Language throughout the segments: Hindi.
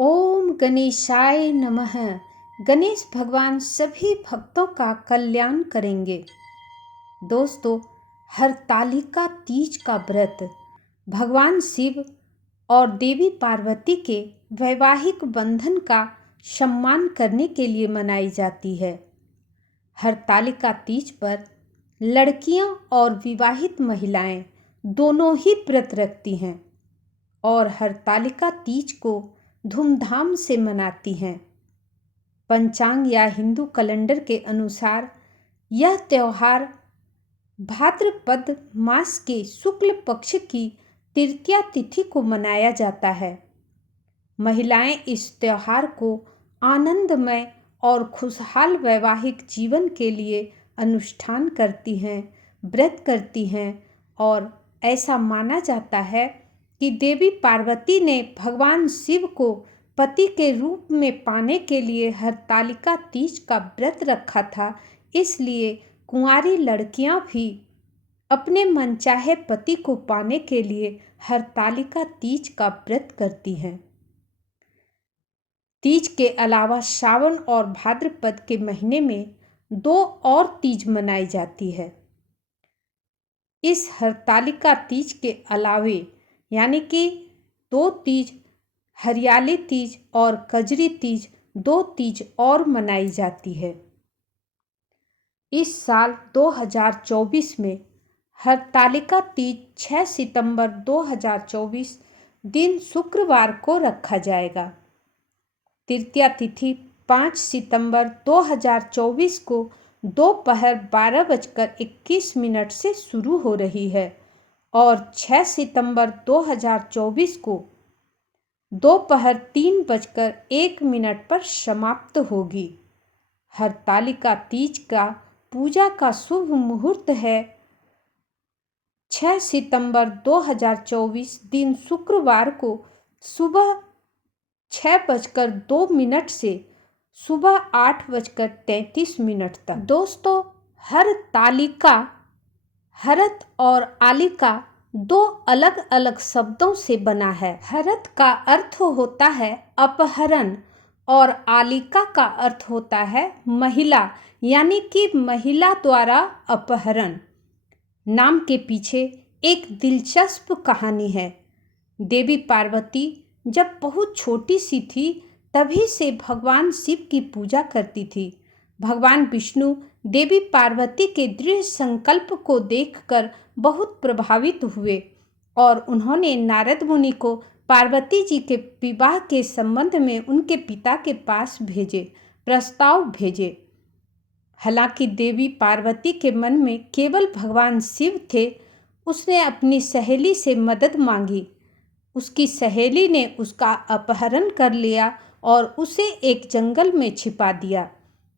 ओम गणेशाय नमः। गणेश भगवान सभी भक्तों का कल्याण करेंगे। दोस्तों, हरतालिका तीज का व्रत भगवान शिव और देवी पार्वती के वैवाहिक बंधन का सम्मान करने के लिए मनाई जाती है। हरतालिका तीज पर लड़कियां और विवाहित महिलाएं दोनों ही व्रत रखती हैं और हरतालिका तीज को धूमधाम से मनाती हैं। पंचांग या हिंदू कैलेंडर के अनुसार यह त्यौहार भाद्रपद मास के शुक्ल पक्ष की तृतीया तिथि को मनाया जाता है। महिलाएं इस त्यौहार को आनंदमय और खुशहाल वैवाहिक जीवन के लिए अनुष्ठान करती हैं, व्रत करती हैं और ऐसा माना जाता है कि देवी पार्वती ने भगवान शिव को पति के रूप में पाने के लिए हरतालिका तीज का व्रत रखा था। इसलिए कुंवारी लड़कियां भी अपने मनचाहे पति को पाने के लिए हरतालिका तीज का व्रत करती हैं। तीज के अलावा सावन और भाद्रपद के महीने में 2 और तीज मनाई जाती है। इस हरतालिका तीज के अलावे यानी कि 2 तीज, हरियाली तीज और कजरी तीज, 2 तीज और मनाई जाती है। इस साल 2024 में हरतालिका तीज 6 सितंबर 2024 दिन शुक्रवार को रखा जाएगा। तृतीया तिथि 5 सितंबर 2024 को दोपहर 12:21 से शुरू हो रही है और 6 सितंबर 2024 को दोपहर 3:01 पर समाप्त होगी। हरतालिका तीज का पूजा का शुभ मुहूर्त है 6 सितंबर 2024 दिन शुक्रवार को सुबह 6:02 से सुबह 8:33 तक। दोस्तों, हरतालिका, हरत और आलिका 2 अलग अलग शब्दों से बना है। हरत का अर्थ होता है अपहरण और आलिका का अर्थ होता है महिला, यानी कि महिला द्वारा अपहरण। नाम के पीछे एक दिलचस्प कहानी है। देवी पार्वती जब बहुत छोटी सी थी तभी से भगवान शिव की पूजा करती थी। भगवान विष्णु देवी पार्वती के दृढ़ संकल्प को देखकर बहुत प्रभावित हुए और उन्होंने नारद मुनि को पार्वती जी के विवाह के संबंध में उनके पिता के पास प्रस्ताव भेजे। हालांकि देवी पार्वती के मन में केवल भगवान शिव थे। उसने अपनी सहेली से मदद मांगी। उसकी सहेली ने उसका अपहरण कर लिया और उसे एक जंगल में छिपा दिया,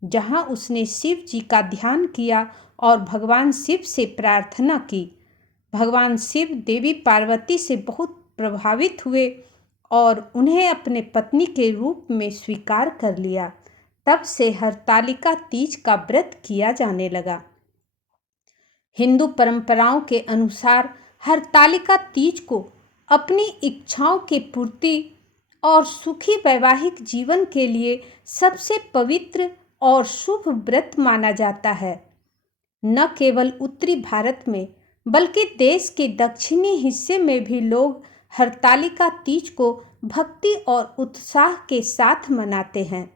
जहां उसने शिव जी का ध्यान किया और भगवान शिव से प्रार्थना की। भगवान शिव देवी पार्वती से बहुत प्रभावित हुए और उन्हें अपने पत्नी के रूप में स्वीकार कर लिया। तब से हरतालिका तीज का व्रत किया जाने लगा। हिंदू परंपराओं के अनुसार हरतालिका तीज को अपनी इच्छाओं की पूर्ति और सुखी वैवाहिक जीवन के लिए सबसे पवित्र और शुभ व्रत माना जाता है। न केवल उत्तरी भारत में बल्कि देश के दक्षिणी हिस्से में भी लोग हरतालिका तीज को भक्ति और उत्साह के साथ मनाते हैं।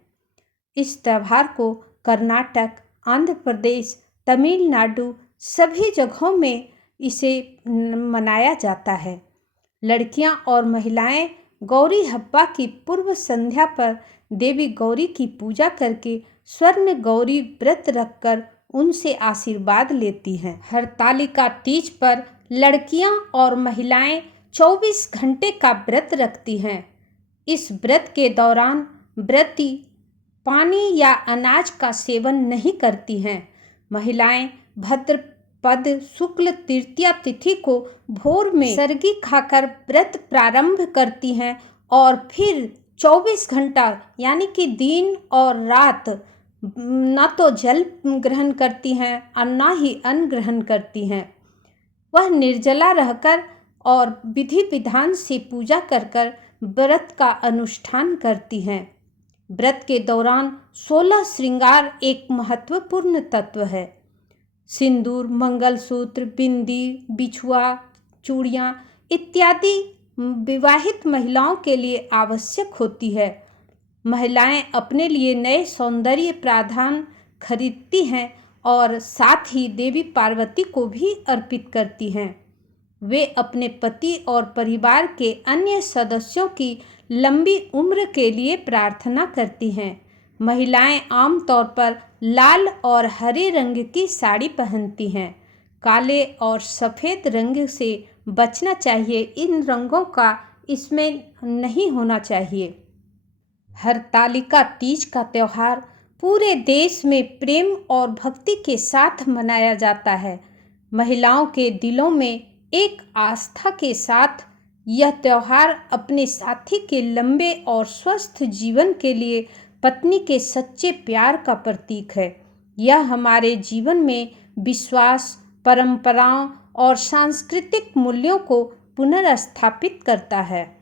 इस त्यौहार को कर्नाटक, आंध्र प्रदेश, तमिलनाडु सभी जगहों में इसे मनाया जाता है। लड़कियां और महिलाएं गौरी हब्बा की पूर्व संध्या पर देवी गौरी की पूजा करके स्वर्ण गौरी व्रत रखकर उनसे आशीर्वाद लेती हैं। हरतालिका तीज पर लड़कियां और महिलाएं 24 घंटे का व्रत रखती हैं। इस व्रत के दौरान व्रती पानी या अनाज का सेवन नहीं करती हैं। महिलाएं भाद्रपद शुक्ल तृतीया तिथि को भोर में सरगी खाकर व्रत प्रारंभ करती हैं और फिर 24 घंटा यानी कि दिन और रात न तो जल ग्रहण करती हैं और न ही अन्न ग्रहण करती हैं। वह निर्जला रहकर और विधि विधान से पूजा कर व्रत का अनुष्ठान करती हैं। व्रत के दौरान 16 श्रृंगार एक महत्वपूर्ण तत्व है। सिंदूर, मंगलसूत्र, बिंदी, बिछुआ, चूड़ियाँ इत्यादि विवाहित महिलाओं के लिए आवश्यक होती है। महिलाएं अपने लिए नए सौंदर्य प्रावधान खरीदती हैं और साथ ही देवी पार्वती को भी अर्पित करती हैं। वे अपने पति और परिवार के अन्य सदस्यों की लंबी उम्र के लिए प्रार्थना करती हैं। महिलाएं आमतौर पर लाल और हरे रंग की साड़ी पहनती हैं। काले और सफ़ेद रंग से बचना चाहिए, इन रंगों का इसमें नहीं होना चाहिए। हरतालिका तीज का त्यौहार पूरे देश में प्रेम और भक्ति के साथ मनाया जाता है। महिलाओं के दिलों में एक आस्था के साथ यह त्यौहार अपने साथी के लंबे और स्वस्थ जीवन के लिए पत्नी के सच्चे प्यार का प्रतीक है। यह हमारे जीवन में विश्वास, परंपराओं और सांस्कृतिक मूल्यों को पुनर्स्थापित करता है।